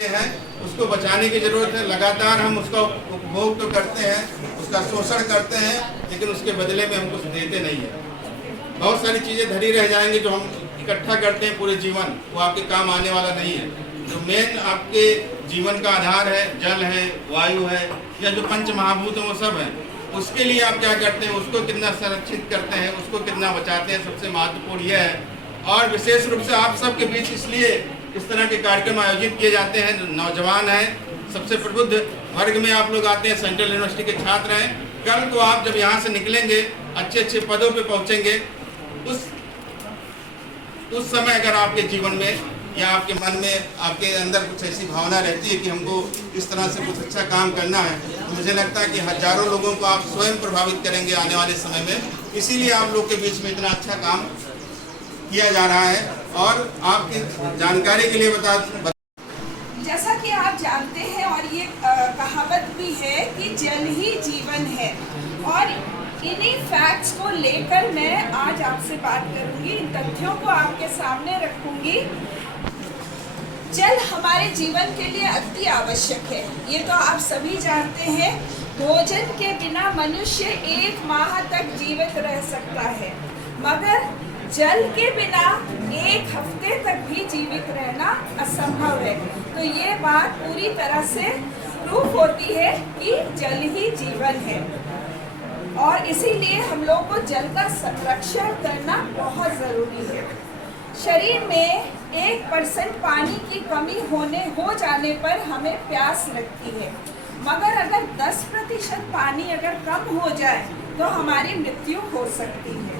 है उसको बचाने की जरूरत है। लगातार हम उसका उपभोग तो करते हैं, उसका शोषण करते हैं, लेकिन उसके बदले में हम कुछ देते नहीं है। बहुत सारी चीज़ें धरी रह जाएंगी जो हम इकट्ठा करते हैं पूरे जीवन, वो आपके काम आने वाला नहीं है। जो मेन आपके जीवन का आधार है, जल है, वायु है, या जो पंच महाभूत है वो सब है, उसके लिए आप क्या करते हैं, उसको कितना संरक्षित करते हैं, उसको कितना बचाते हैं, सबसे महत्वपूर्ण यह है। और विशेष रूप से आप सबके बीच इसलिए इस तरह के कार्यक्रम आयोजित किए जाते हैं। नौजवान हैं, सबसे प्रबुद्ध वर्ग में आप लोग आते हैं, सेंट्रल यूनिवर्सिटी के छात्र हैं। कल को आप जब यहाँ से निकलेंगे, अच्छे अच्छे पदों पे पहुँचेंगे, उस समय अगर आपके जीवन में या आपके मन में, आपके अंदर कुछ ऐसी भावना रहती है कि हमको इस तरह से कुछ अच्छा काम करना है, तो मुझे लगता है कि हजारों लोगं को आप स्वयं प्रभावित करेंगे आने वाले समय में। इसीलिए आप लोग के बीच में इतना अच्छा काम किया जा रहा है। और आपकी जानकारी के लिए बता जैसा कि आप जानते हैं और ये कहावत भी है कि जल ही जीवन है, और इन्हीं फैक्ट्स को लेकर मैं आज आपसे बात करूंगी, इन तथ्यों को आपके सामने रखूंगी। जल हमारे जीवन के लिए अति आवश्यक है, ये तो आप सभी जानते हैं। भोजन के बिना मनुष्य 1 माह तक जीवित रह सकता है, मगर जल के बिना 1 हफ्ते तक भी जीवित रहना असंभव है। तो ये बात पूरी तरह से प्रूफ होती है कि जल ही जीवन है, और इसीलिए हम लोग को जल का संरक्षण करना बहुत ज़रूरी है। शरीर में 1% पानी की कमी हो जाने पर हमें प्यास लगती है, मगर अगर 10% पानी अगर कम हो जाए तो हमारी मृत्यु हो सकती है।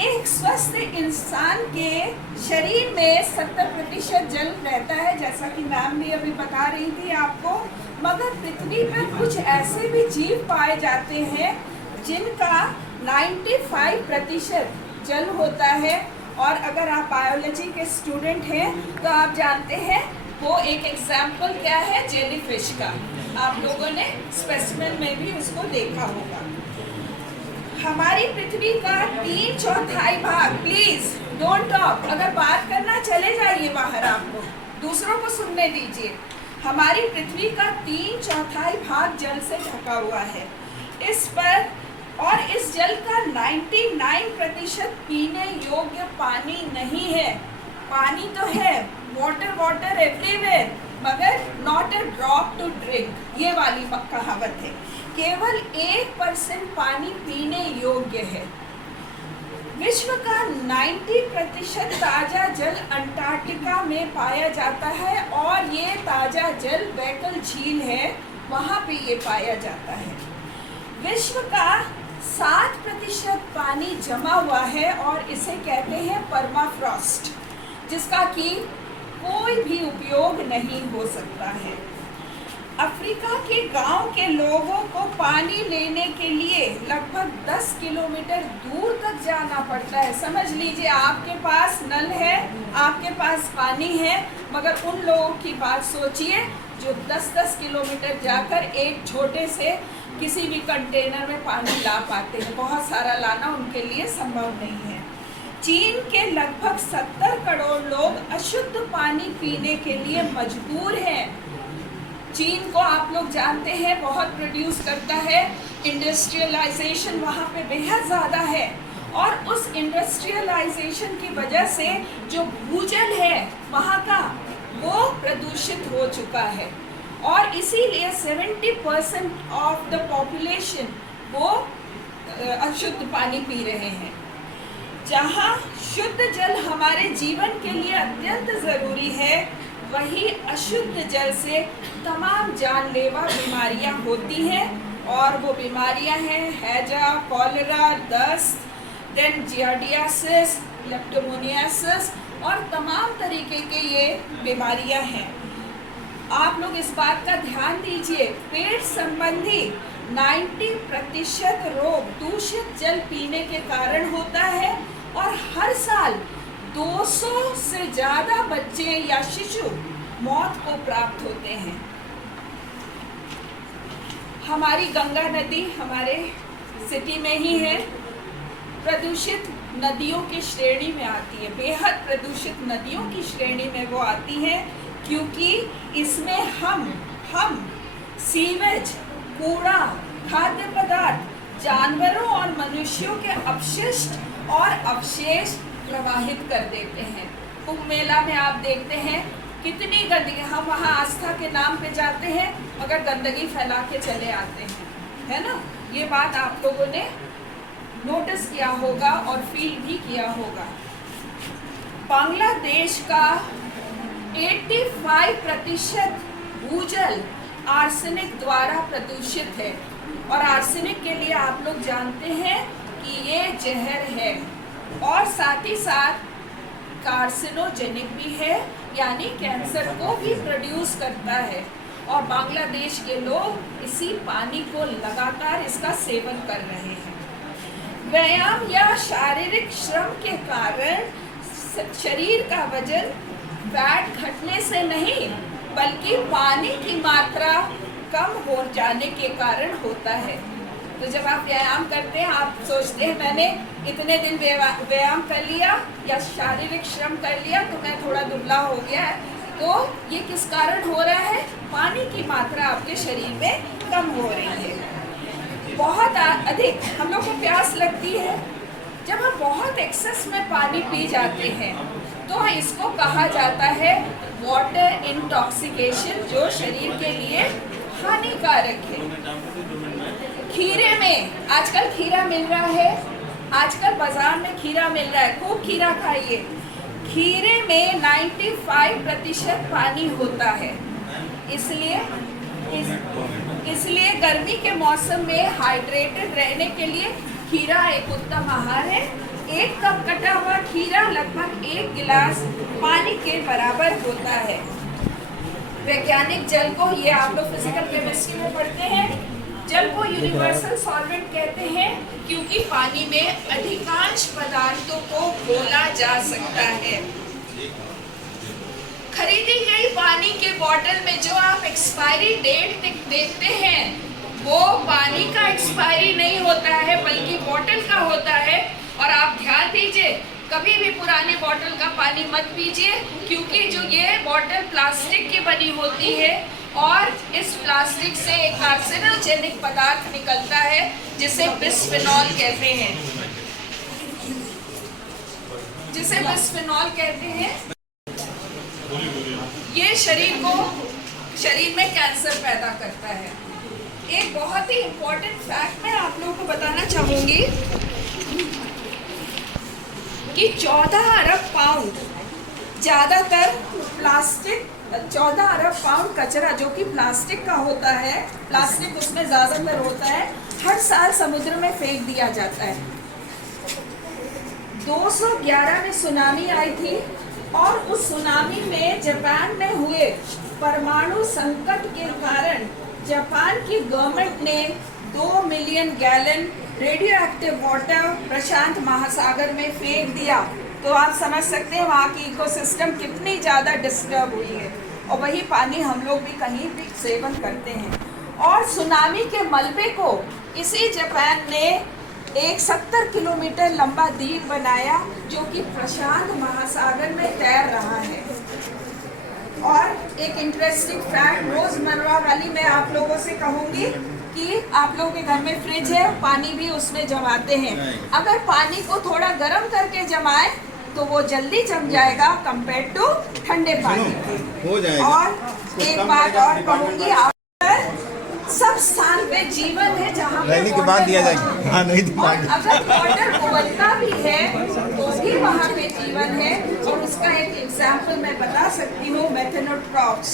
एक स्वस्थ इंसान के शरीर में 70% जल रहता है, जैसा कि मैम भी अभी बता रही थी आपको। मगर पृथ्वी पर कुछ ऐसे भी जीव पाए जाते हैं जिनका 95% जल होता है। और अगर आप बायोलॉजी के स्टूडेंट हैं तो आप जानते हैं वो एक एग्जाम्पल क्या है, जेलीफिश का। आप लोगों ने स्पेसिमेन में भी उसको देखा होगा। हमारी पृथ्वी का 3/4 भाग, प्लीज डोंट टॉक, अगर बात करना चले जाइए बाहर, आप लोग दूसरों को सुनने दीजिए। हमारी पृथ्वी का 3/4 भाग जल से ढका हुआ है। इस पर और इस जल का 99% पीने योग्य पानी नहीं है। पानी तो है, वाटर एवरीवेयर, मगर not a drop to drink, ये वाली कहावत है। केवल 1% पानी पीने योग्य है। विश्व का 90% ताज़ा जल अंटार्कटिका में पाया जाता है, और ये ताज़ा जल बैकल झील है, वहाँ पे ये पाया जाता है। विश्व का 7% पानी जमा हुआ है, और इसे कहते हैं परमाफ्रॉस्ट, जिसका कि कोई भी उपयोग नहीं हो सकता है। अफ्रीका के गांव के लोगों को पानी लेने के लिए लगभग 10 किलोमीटर दूर तक जाना पड़ता है। समझ लीजिए, आपके पास नल है, आपके पास पानी है, मगर उन लोगों की बात सोचिए जो 10-10 किलोमीटर जाकर एक छोटे से किसी भी कंटेनर में पानी ला पाते हैं। बहुत सारा लाना उनके लिए संभव नहीं है। चीन के लगभग 70 करोड़ लोग अशुद्ध पानी पीने के लिए मजबूर हैं। चीन को आप लोग जानते हैं बहुत प्रोड्यूस करता है, इंडस्ट्रियलाइजेशन वहाँ पे बेहद ज़्यादा है, और उस इंडस्ट्रियलाइजेशन की वजह से जो भूजल है वहाँ का, वो प्रदूषित हो चुका है, और इसीलिए 70% ऑफ द पॉपुलेशन वो अशुद्ध पानी पी रहे हैं। जहाँ शुद्ध जल हमारे जीवन के लिए अत्यंत ज़रूरी है, वही अशुद्ध जल से तमाम जानलेवा बीमारियां होती हैं, और वो बीमारियां हैं हैजा, कॉलेरा, दस्त, देन जियार्डियासिस, लेप्टोमोनियासिस, और तमाम तरीके के ये बीमारियां हैं। आप लोग इस बात का ध्यान दीजिए, पेट संबंधी 90% रोग दूषित जल पीने के कारण होता है, और हर साल 200 से ज़्यादा बच्चे या शिशु मौत को प्राप्त होते हैं। हमारी गंगा नदी हमारे सिटी में ही है, प्रदूषित नदियों की श्रेणी में आती है, बेहद प्रदूषित नदियों की श्रेणी में वो आती है। क्योंकि इसमें हम सीवेज, कूड़ा, खाद्य पदार्थ, जानवरों और मनुष्यों के अपशिष्ट और अवशेष प्रवाहित कर देते हैं। कुंभ मेला में आप देखते हैं कितनी गंदगी, हम वहाँ आस्था के नाम पे जाते हैं मगर गंदगी फैला के चले आते हैं, है ना। ये बात आप लोगों ने नोटिस किया होगा और फील भी किया होगा। बांग्लादेश का 85% भूजल आर्सेनिक द्वारा प्रदूषित है और आर्सेनिक के लिए आप लोग जानते हैं कि ये जहर है और साथ ही साथ कार्सिनोजेनिक भी है, यानी कैंसर को भी प्रोड्यूस करता है। और बांग्लादेश के लोग इसी पानी को लगातार इसका सेवन कर रहे हैं। व्यायाम या शारीरिक श्रम के कारण शरीर का वजन फैट घटने से नहीं बल्कि पानी की मात्रा कम हो जाने के कारण होता है। तो जब आप व्यायाम करते हैं आप सोचते हैं मैंने इतने दिन व्यायाम कर लिया या शारीरिक श्रम कर लिया तो मैं थोड़ा दुबला हो गया है, तो ये किस कारण हो रहा है? पानी की मात्रा आपके शरीर में कम हो रही है। बहुत अधिक हम लोग को प्यास लगती है, जब हम बहुत एक्सेस में पानी पी जाते हैं तो इसको कहा जाता है वाटर इंटॉक्सिकेशन, जो शरीर के लिए हानिकारक है। खीरे में आजकल खीरा मिल रहा है, आजकल बाजार में खीरा मिल रहा है, खूब खीरा खाइए। खीरे में 95% पानी होता है, इसलिए गर्मी के मौसम में हाइड्रेटेड रहने के लिए खीरा एक उत्तम आहार है। एक कप कटा हुआ खीरा लगभग 1 गिलास पानी के बराबर होता है। वैज्ञानिक जल को, ये आप लोग फिजिकल केमिस्ट्री में पढ़ते हैं, जल को यूनिवर्सल सॉल्वेंट कहते हैं क्योंकि पानी में अधिकांश पदार्थों को घोला जा सकता है। खरीदी गई पानी के बोतल में जो आप एक्सपायरी डेट देखते हैं वो पानी का एक्सपायरी नहीं होता है बल्कि बोतल का होता है। और आप ध्यान दीजिए, कभी भी पुराने बोतल का पानी मत पीजिए क्योंकि जो ये बोतल प्लास्टिक की बनी होती है और इस प्लास्टिक से एक कार्सिनोजेनिक पदार्थ निकलता है जिसे बिस्फेनॉल कहते हैं, ये शरीर में कैंसर पैदा करता है। एक बहुत ही इम्पोर्टेंट फैक्ट मैं आप लोगों को बताना चाहूंगी कि 14 अरब पाउंड ज़्यादातर प्लास्टिक, 14 अरब पाउंड कचरा जो कि प्लास्टिक का होता है, प्लास्टिक उसमें ज़्यादातर होता है, हर साल समुद्र में फेंक दिया जाता है। 211 में सुनामी आई थी और उस सुनामी में जापान में हुए परमाणु संकट के कारण जापान की गवर्नमेंट ने 2 million gallon radio active water प्रशांत महासागर में फेंक दिया। तो आप समझ सकते हैं वहाँ की इकोसिस्टम कितनी ज़्यादा डिस्टर्ब हुई है और वही पानी हम लोग भी कहीं भी सेवन करते हैं। और सुनामी के मलबे को इसी जापान ने एक 70 किलोमीटर लंबा द्वीप बनाया जो कि प्रशांत महासागर में तैर रहा है। और एक इंटरेस्टिंग फैक्ट रोजमर्रा वाली मैं आप लोगों से कहूँगी कि आप लोगों के घर में फ्रिज है, पानी भी उसमें जमाते हैं, अगर पानी को थोड़ा गर्म करके जमाए तो वो जल्दी जम जाएगा कंपेयर टू ठंडे पानी हो जाएगा। और एक बात और कहूँगी, आप सब स्थान पे जीवन है जहाँ रहने के बाद दिया जाएगा, हाँ नहीं तो और अगर वाटर उबलता भी है तो भी वहाँ पे जीवन है। और उसका एक एग्जाम्पल मैं बता सकती हूँ, मेथेनोट्रॉप्स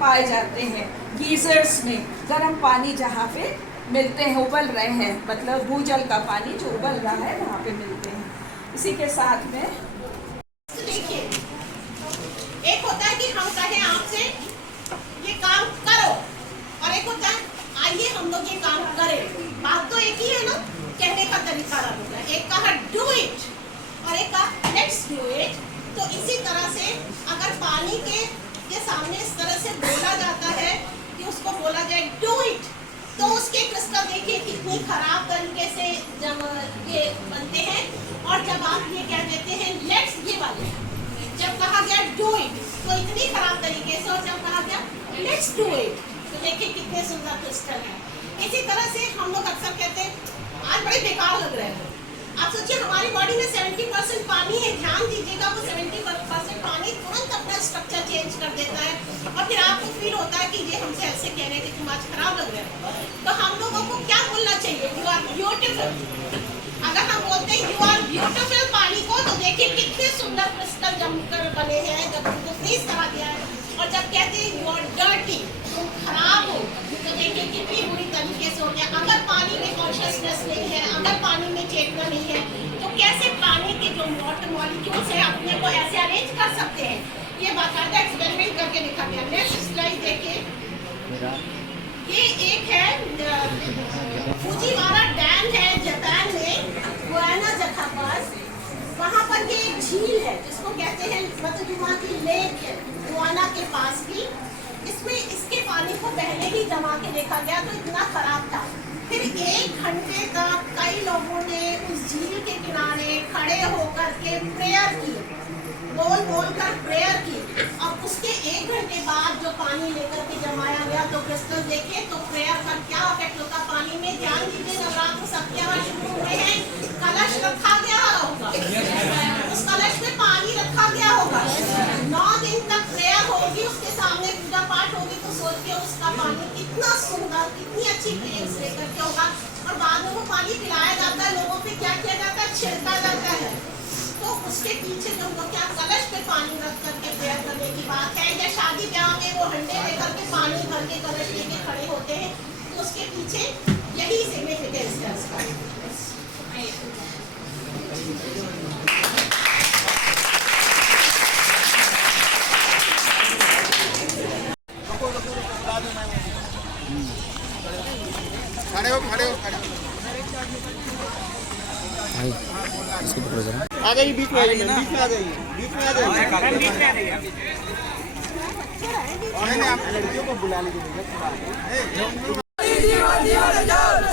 पाए जाते हैं गीजर्स में, गर्म पानी जहाँ पे मिलते हैं, उबल रहे हैं, मतलब भूजल का पानी जो उबल रहा है वहाँ पे मिलते हैं। इसी के साथ में देखिए, एक होता है कि हम कहें आपसे ये काम करो और एक होता है आइए हम लोग ये काम करें। बात तो एक ही है ना, कहने का तरीका अलग होता है। एक कहा डू इट और एक कहा लेट्स डू इट। तो इसी तरह से अगर पानी के सामने इस तरह से बोला जाता है कि उसको बोला जाए डू इट, तो उसके क्रिस्टल देखिए कितनी खराब तरीके से जब ये बनते हैं। और जब आप ये कह देते हैं लेट्स, ये वाले जब कहा गया डू इट उसको इतनी खराब तरीके से, और जब कहा गया लेट्स डू इट, तो देखिए कितने सुंदर क्रिस्टल है। इसी तरह से हम लोग अक्सर कहते हैं आज बड़े बेकार लग रहे हैं। आप सोचिए हमारी बॉडी में 70% पानी है, ध्यान दीजिएगा, वो 70% पानी तुरंत अपना स्ट्रक्चर चेंज कर देता है, और फिर आपको फील होता है कि ये हमसे ऐसे कह रहे हैं कि तुम आज खराब लग रहे हो। तो हम लोगों को क्या बोलना चाहिए? You are beautiful. अगर हम बोलते हैं यू आर ब्यूटीफुल पानी को, तो देखिए कितने सुंदर क्रिस्टल जमकर बने हैं जब उनको फ्रीज करा दिया है। और जब कहते हैं यू आर डर्टी, तुम खराब हो, तो देखिए कितनी बुरी तरीके से हो गया। अगर पानी में कॉन्शियसनेस नहीं है, अगर पानी में चेतना नहीं है, तो कैसे पानी के जो वाटर मॉलिक्यूल्स हैं अपने को ऐसे अरेंज कर सकते हैं? ये बाकायदा एक्सपेरिमेंट करके दिखा गया। नेक्स्ट स्लाइड देखिए, ये एक है फुजीवारा डैम है जापान में, गुआना जगह पर। वहाँ पर ये एक झील है जिसको कहते हैं मतजुमा की लेक है, गुआना के पास भी। इसमें इसके पानी को पहले ही जमा के देखा गया तो इतना खराब था। फिर 1 घंटे तक कई लोगों ने उस झील के किनारे खड़े होकर के प्रेयर की, बोल कर प्रेयर की। अब उसके 1 घंटे बाद जो पानी लेकर के जमाया गया तो क्रिस्टल देखे तो प्रेयर का क्या इफेक्ट होता पानी में। ध्यान दीजिए, नवरात्र सप्ताह शुरू हुए हैं, कलश रखा गया होगा, उस कलश में पानी रखा गया होगा, 9 दिन तक प्रेयर होगी, उसके सामने पूजा पाठ होगी, तो सोचिए उसका पानी कितना सुंदर, कितनी अच्छी क्लेम्स लेकर के होगा। और बाद में वो पानी पिलाया जाता है, लोगों पे क्या किया जाता है, छिड़का जाता है। तो उसके पीछे जो लोग क्या कलश पे पानी रख करके प्रेयर करने की बात है, या शादी ब्याह में वो हंडे लेकर के पानी भर के कलश लेके खड़े होते हैं, तो उसके पीछे यही सिग्निफिकेंस है उसका। खड़े हो खड़े हो खड़े हो। इसको पकड़ो जरा। आ जाइए, बीच में आ जाइए, बीच में आ जाइए, बीच में आ जाइए, बीच में आ जाइए। लड़कियों को बुला लीजिए।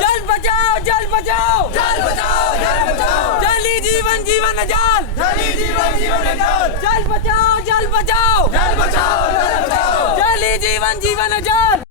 जल बचाओ, जल बचाओ, जल बचाओ, जल बचाओ, जल ही जीवन, जीवन जल, जल ही जीवन, जीवन जल, जल बचाओ, जल बचाओ, जल बचाओ, जल बचाओ, जल ही जीवन, जीवन जल।